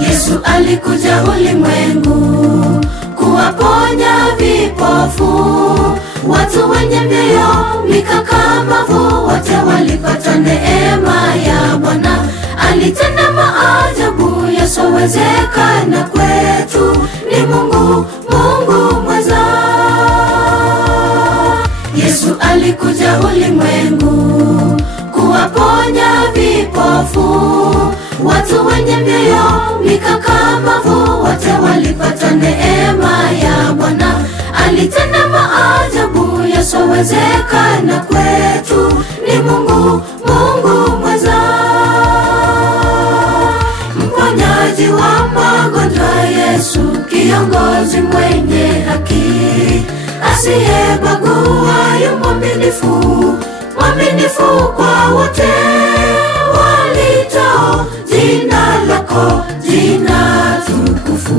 Yesu alikuja ulimwengu kuwaponya vipofu, watu wenye mioyo mikakamavu, wote walipata neema ya Bwana. Alitenda maajabu yasiyowezekana kwetu, ni Mungu, Mungu mweza. Yesu alikuja ulimwengu kuwaponya vipofu, watu wenye mioyo mikakamavu, wote walipata neema ya Bwana. Alitenda maajabu yasiyowezekana kwetu, ni Mungu, Mungu mweza. Mponyaji wa magonjwa Yesu, kiongozi mwenye haki, asiyebagua, yu mwaminifu, mwaminifu kwa wote walitao jina lako, jina tukufu.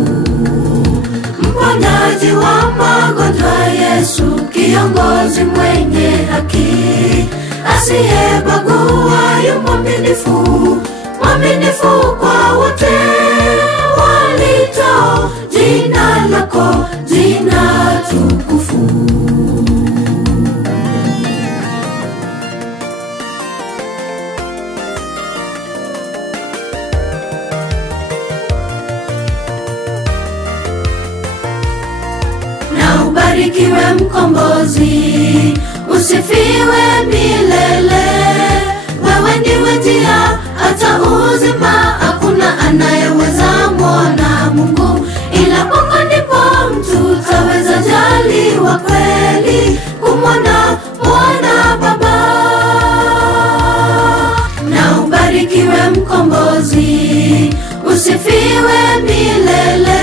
Mponyaji wa magonjwa Yesu, kiongozi mwenye haki, asiyebagua, yu mwaminifu, mwaminifu kwa wote walitao jina lako, jina tukufu. Na ubarikiwe mkombozi, usifiwe milele. Wewe ndiwe njia hata uzima, hakuna anayeweza muona Mungu, ila kwako ndipo mtu taweza jaliwa kweli kumwona Baba. Na ubarikiwe mkombozi, usifiwe milele.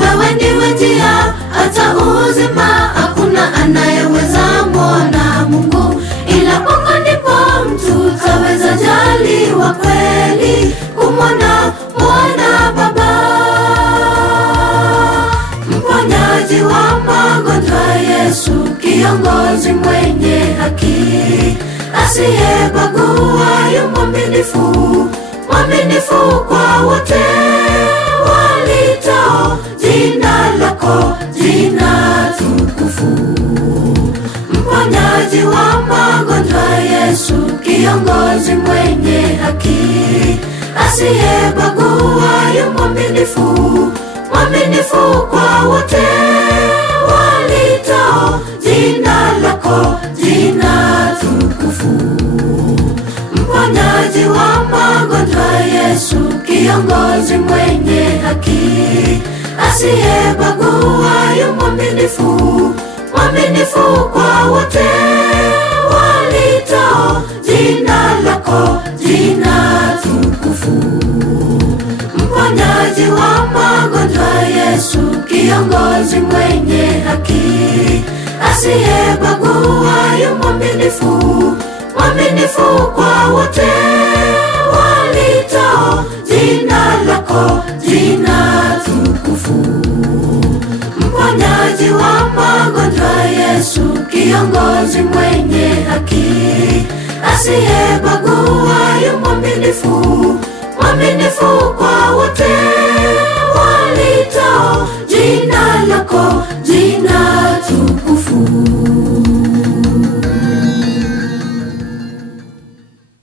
Wewe ndiwe njia hata uzima, hakuna anayeweza muona Mungu, ila kwako ndipo mtu taweza jaliwa kweli kumwona Baba. Mponyaji wa magonjwa Yesu, kiongozi mwenye haki, asiyebagua, yu mwaminifu, mwaminifu kwa wote walitao jina lako, jina tukufu. Mponyaji wa magonjwa Yesu, kiongozi mwenye haki, asiyebagua, yu mwaminifu, mwaminifu kwa wote walitao jina lako, jina tukufu. Mponyaji wa magonjwa Yesu, kiongozi mwenye haki, asiyebagua, yu mwaminifu, mwaminifu kwa wote walitao jina lako, jina tukufu. Mponyaji wa magonjwa Yesu, kiongozi mwenye haki, asiyebagua, yu mwaminifu, mwaminifu kwa wote walitao jina lako, jina tukufu. Mponyaji wa magonjwa Yesu, kiongozi mwenye haki, asiyebagua, yu mwaminifu, mwaminifu kwa wote walitao jina lako,